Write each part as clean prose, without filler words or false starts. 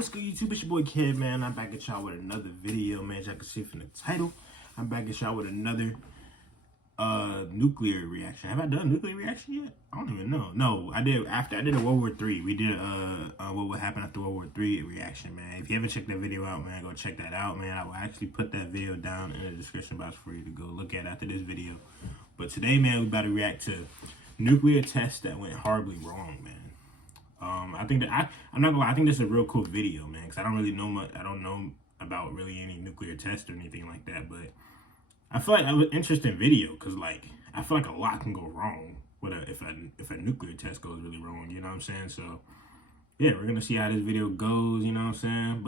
what's good, YouTube? It's your boy Kid, man. I'm back at y'all with another video, man. As y'all can see from the title, I'm back at y'all with another nuclear reaction. Have I done a nuclear reaction yet? I don't even know. No, I did after I did a World War III. We did what would happen after World War III reaction, man. If you haven't checked that video out, man, go check that out, man. I will actually put that video down in the description box for you to go look at after this video. But today, man, we about to react to nuclear tests that went horribly wrong, man. I think that I'm not gonna lie, I think this is a real cool video, man, because I don't really know much. I don't know about really any nuclear tests or anything like that, but I feel like it was an interesting video because, like, I feel like a lot can go wrong with if a nuclear test goes really wrong. You know what I'm saying? So yeah, we're gonna see how this video goes. You know what I'm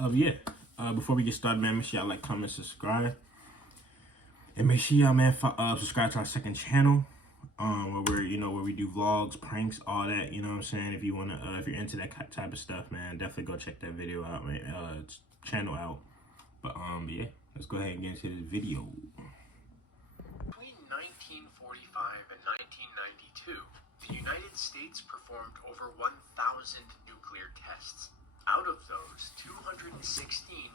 saying? Yeah. Before we get started, man, make sure y'all like, comment, subscribe, and make sure y'all, man, subscribe to our second channel. Where we do vlogs, pranks, all that, you know what I'm saying? If you wanna, if you're into that type of stuff, man, definitely go check that video out, man, channel out. But yeah, let's go ahead and get into this video. Between 1945 and 1992, the United States performed over 1,000 nuclear tests. Out of those, 216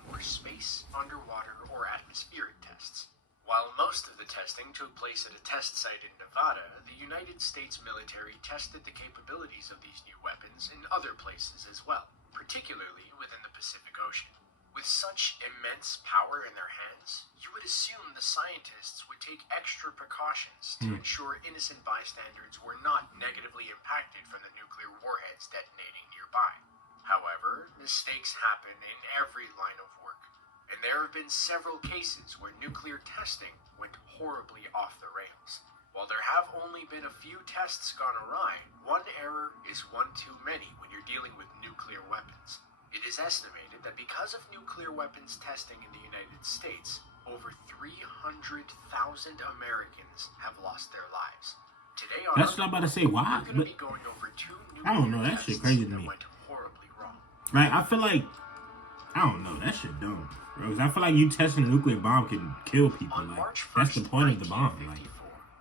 were space, underwater, or atmospheric tests. While most of the testing took place at a test site in Nevada, the United States military tested the capabilities of these new weapons in other places as well, particularly within the Pacific Ocean. With such immense power in their hands, you would assume the scientists would take extra precautions to ensure innocent bystanders were not negatively impacted from the nuclear warheads detonating nearby. However, mistakes happen in every line of work, and there have been several cases where nuclear testing went horribly off the rails. While there have only been a few tests gone awry, one error is one too many when you're dealing with nuclear weapons. It is estimated that because of nuclear weapons testing in the United States, over 300,000 Americans have lost their lives. Today on That's what I'm about to say. Why? We're going to be going over two nuclear I don't know. That shit crazy to me. went horribly wrong. Like, I feel like, I don't know. That shit dumb, bro. Because I feel like you testing a nuclear bomb can kill people. On Like, March 1st, that's the point of the bomb. Like,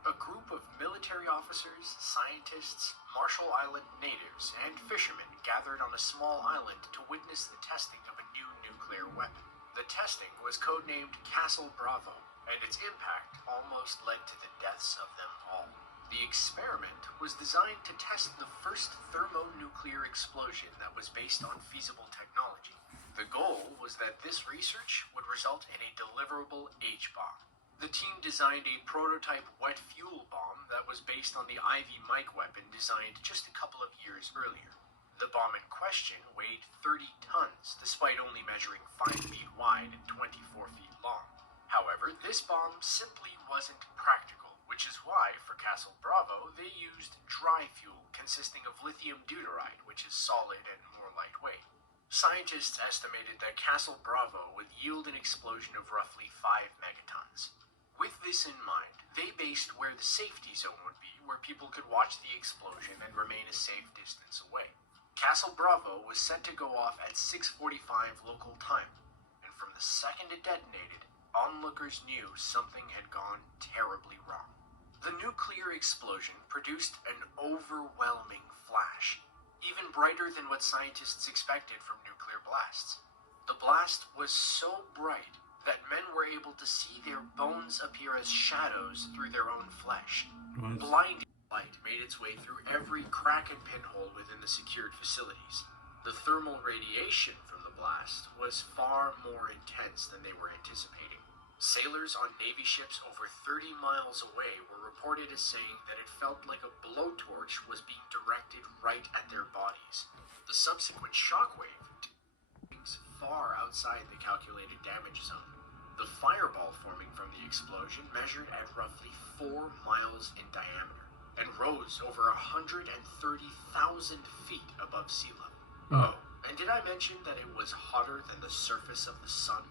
a group of military officers, scientists, Marshall Island natives, and fishermen gathered on a small island to witness the testing of a new nuclear weapon. The testing was codenamed Castle Bravo, and its impact almost led to the deaths of them all. The experiment was designed to test the first thermonuclear explosion that was based on feasible technology. The goal was that this research would result in a deliverable H-bomb. The team designed a prototype wet fuel bomb that was based on the Ivy Mike weapon designed just a couple of years earlier. The bomb in question weighed 30 tons, despite only measuring 5 feet wide and 24 feet long. However, this bomb simply wasn't practical, which is why, for Castle Bravo, they used dry fuel consisting of lithium deuteride, which is solid and more lightweight. Scientists estimated that Castle Bravo would yield an explosion of roughly 5 megatons. With this in mind, they based where the safety zone would be, where people could watch the explosion and remain a safe distance away. Castle Bravo was set to go off at 6:45 local time, and from the second it detonated, onlookers knew something had gone terribly wrong. The nuclear explosion produced an overwhelming flash, even brighter than what scientists expected from nuclear blasts. The blast was so bright that men were able to see their bones appear as shadows through their own flesh. Blinding light made its way through every crack and pinhole within the secured facilities. The thermal radiation from the blast was far more intense than they were anticipating. Sailors on Navy ships over 30 miles away were reported as saying that it felt like a blowtorch was being directed right at their bodies. The subsequent shockwave far outside the calculated damage zone. The fireball forming from the explosion measured at roughly 4 miles in diameter and rose over 130,000 feet above sea level. Oh, and did I mention that it was hotter than the surface of the sun?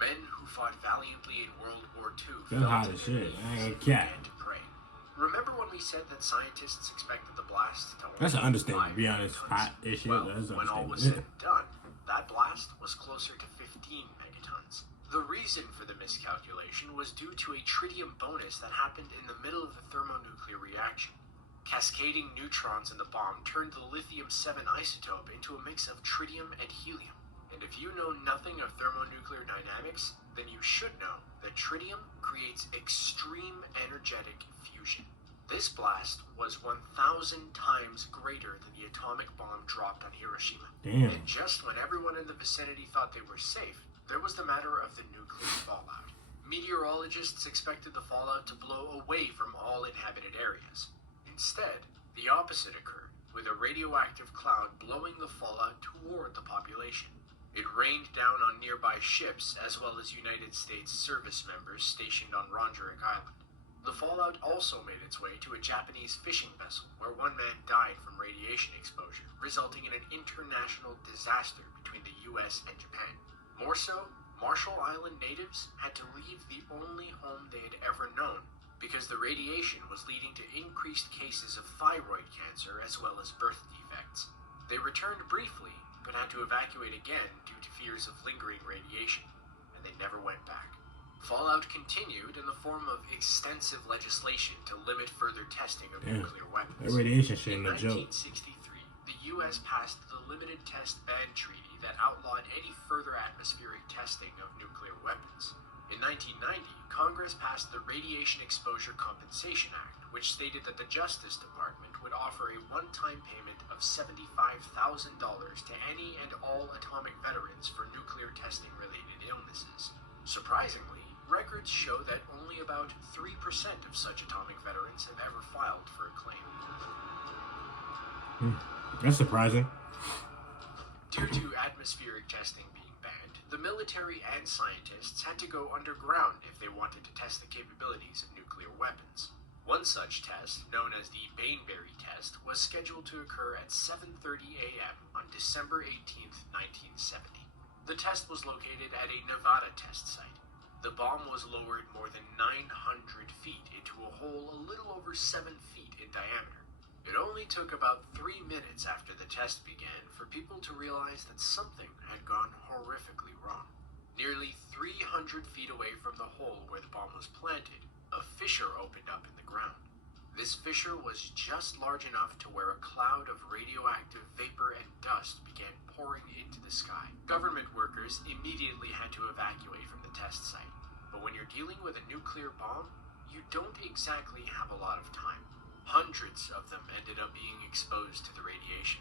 Men who fought valiantly in World War II hot as shit. I ain't cat. To pray. Remember when we said that scientists expected the blast to only That's an understatement, to be honest. Hot as shit. Well, That's an when all was said and done, that blast was closer to 15 megatons. The reason for the miscalculation was due to a tritium bonus that happened in the middle of the thermonuclear reaction. Cascading neutrons in the bomb turned the lithium-7 isotope into a mix of tritium and helium. And if you know nothing of thermonuclear dynamics, then you should know that tritium creates extreme energetic fusion. This blast was 1,000 times greater than the atomic bomb dropped on Hiroshima. Damn. And just when everyone in the vicinity thought they were safe, there was the matter of the nuclear fallout. Meteorologists expected the fallout to blow away from all inhabited areas. Instead, the opposite occurred, with a radioactive cloud blowing the fallout toward the population. It rained down on nearby ships as well as United States service members stationed on Rongerik Island. The fallout also made its way to a Japanese fishing vessel where one man died from radiation exposure, resulting in an international disaster between the US and Japan. More so, Marshall Island natives had to leave the only home they had ever known because the radiation was leading to increased cases of thyroid cancer as well as birth defects. They returned briefly, but had to evacuate again due to fears of lingering radiation, and they never went back. Fallout continued in the form of extensive legislation to limit further testing of nuclear weapons. That radiation shit In ain't no joke. 1963, the U.S. passed the Limited Test Ban Treaty that outlawed any further atmospheric testing of nuclear weapons. In 1990, Congress passed the Radiation Exposure Compensation Act, which stated that the Justice Department would offer a one-time payment of $75,000 to any and all atomic veterans for nuclear testing-related illnesses. Surprisingly, records show that only about 3% of such atomic veterans have ever filed for a claim. That's surprising. Due to atmospheric testing being banned, the military and scientists had to go underground if they wanted to test the capabilities of nuclear weapons. One such test, known as the Bainbury test, was scheduled to occur at 7:30 a.m. on December 18, 1970. The test was located at a Nevada test site. The bomb was lowered more than 900 feet into a hole a little over 7 feet in diameter. It only took about 3 minutes after the test began for people to realize that something had gone horrifically wrong. Nearly 300 feet away from the hole where the bomb was planted, a fissure opened up in the ground. This fissure was just large enough to where a cloud of radioactive vapor and dust began pouring into the sky. Government workers immediately had to evacuate from the test site. But when you're dealing with a nuclear bomb, you don't exactly have a lot of time. Hundreds of them ended up being exposed to the radiation.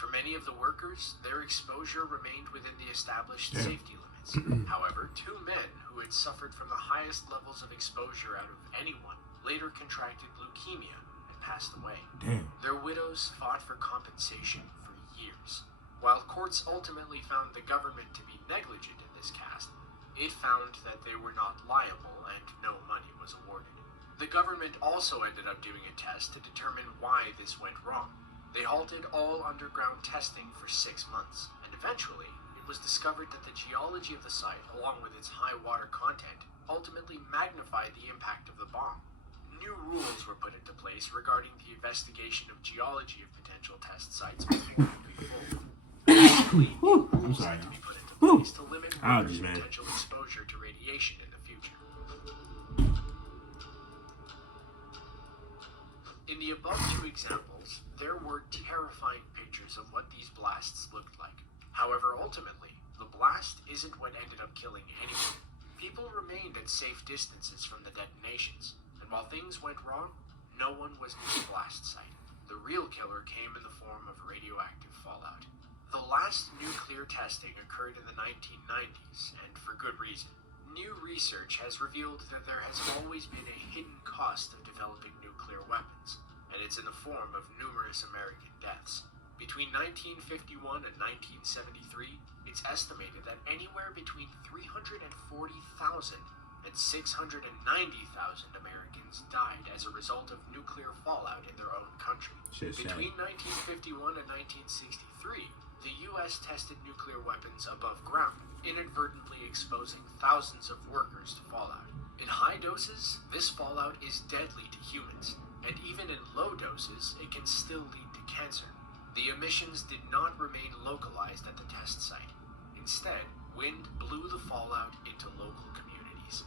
For many of the workers, their exposure remained within the established safety limits. However, 2 men who had suffered from the highest levels of exposure out of anyone later contracted leukemia and passed away. Their widows fought for compensation for years. While courts ultimately found the government to be negligent in this case, it found that they were not liable and no money was awarded. The government also ended up doing a test to determine why this went wrong. They halted all underground testing for 6 months, and eventually it was discovered that the geology of the site, along with its high water content, ultimately magnified the impact of the bomb. New rules were put into place regarding the investigation of geology of potential test sites before moving forward. Basically, rules had to be put into place to limit workers' potential exposure to radiation in the future. In the above 2 examples, there were terrifying pictures of what these blasts looked like. However, ultimately, the blast isn't what ended up killing anyone. People remained at safe distances from the detonations, and while things went wrong, no one was near the blast site. The real killer came in the form of radioactive fallout. The last nuclear testing occurred in the 1990s, and for good reason. New research has revealed that there has always been a hidden cost of developing nuclear weapons, and it's in the form of numerous American deaths. Between 1951 and 1973, it's estimated that anywhere between 340,000 and 690,000 Americans died as a result of nuclear fallout in their own country. Between 1951 and 1963, the U.S. tested nuclear weapons above ground, inadvertently exposing thousands of workers to fallout. In high doses, this fallout is deadly to humans, and even in low doses, it can still lead to cancer. The emissions did not remain localized at the test site. Instead, wind blew the fallout into local communities.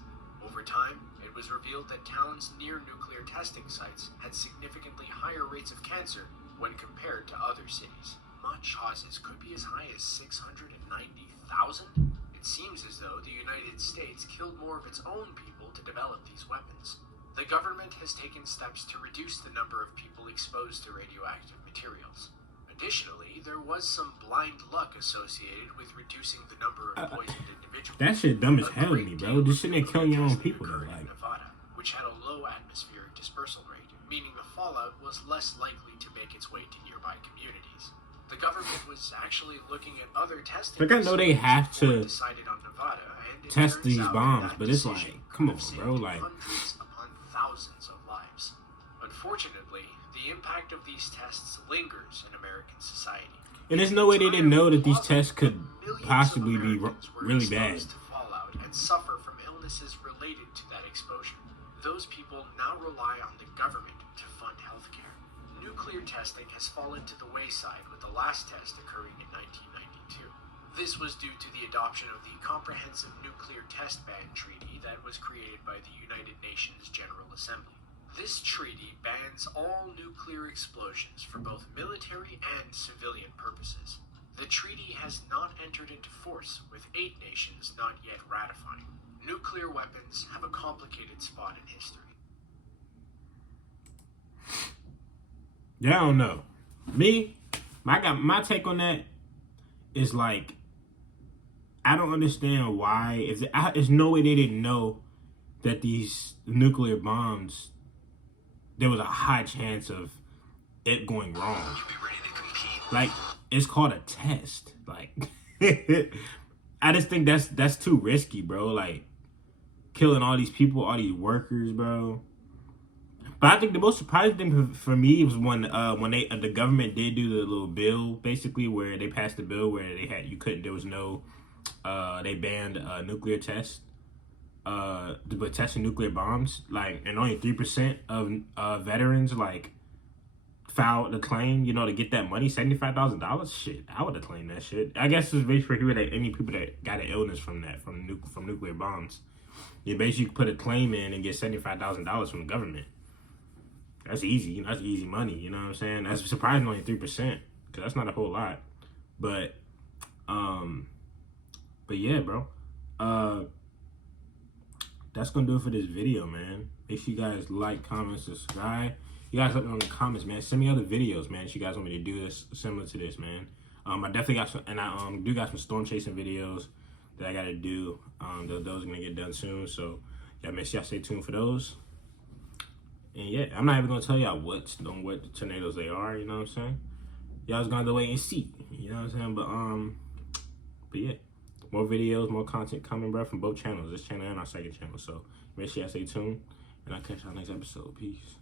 Over time, it was revealed that towns near nuclear testing sites had significantly higher rates of cancer when compared to other cities. Much causes could be as high as 690,000. It seems as though the United States killed more of its own people to develop these weapons. The government has taken steps to reduce the number of people exposed to radioactive materials. Additionally, there was some blind luck associated with reducing the number of poisoned individuals. That shit dumb as hell to me, bro. Just sitting there killing your own people, though. Like, Nevada, which had a low atmospheric dispersal rate, meaning the fallout was less likely to make its way to nearby communities. The government was actually looking at other testing. like, I know they have to decided on Nevada, and test these bombs, that but it's decision like, come on, could have bro. saved Like, hundreds upon thousands of lives. Unfortunately, the impact of these tests lingers in American society. and there's no way they didn't know that these tests could possibly be really bad. To fallout and suffer from illnesses related to that exposure. Those people now rely on the government to fund healthcare. Nuclear testing has fallen to the wayside, with the last test occurring in 1992. This was due to the adoption of the Comprehensive Nuclear Test Ban Treaty that was created by the United Nations General Assembly. This treaty bans all nuclear explosions for both military and civilian purposes. The treaty has not entered into force, with 8 nations not yet ratifying. Nuclear weapons have a complicated spot in history. Yeah, I don't know. Me, my take on that is like, I don't understand why. There's no way they didn't know that these nuclear bombs, there was a high chance of it going wrong. Like, it's called a test. Like, I just think that's too risky, bro. Like, killing all these people, all these workers, bro. But I think the most surprising thing for me was when the government did do the little bill, basically, where they passed the bill where they banned nuclear tests, but testing nuclear bombs, like, and only 3% of veterans like filed the claim, to get that money, $75,000. Shit, I would have claimed that shit. I guess it's basically for any people that got an illness from nuclear bombs. You basically put a claim in and get $75,000 from the government. That's easy. That's easy money. You know what I'm saying? That's surprising, only 3%, because that's not a whole lot. But yeah, bro. That's gonna do it for this video, man. Make sure you guys like, comment, subscribe. You guys let me know in the comments, man. Send me other videos, man, if you guys want me to do this similar to this, man. I definitely got some, and I do got some storm chasing videos that I gotta do. Those are gonna get done soon, so yeah, make sure y'all stay tuned for those. And yeah, I'm not even gonna tell y'all what tornadoes they are. You know what I'm saying? Y'all's gonna have to wait and see. You know what I'm saying? But yeah, more videos, more content coming, bro, from both channels, this channel and our second channel. So make sure y'all stay tuned, and I'll catch y'all next episode. Peace.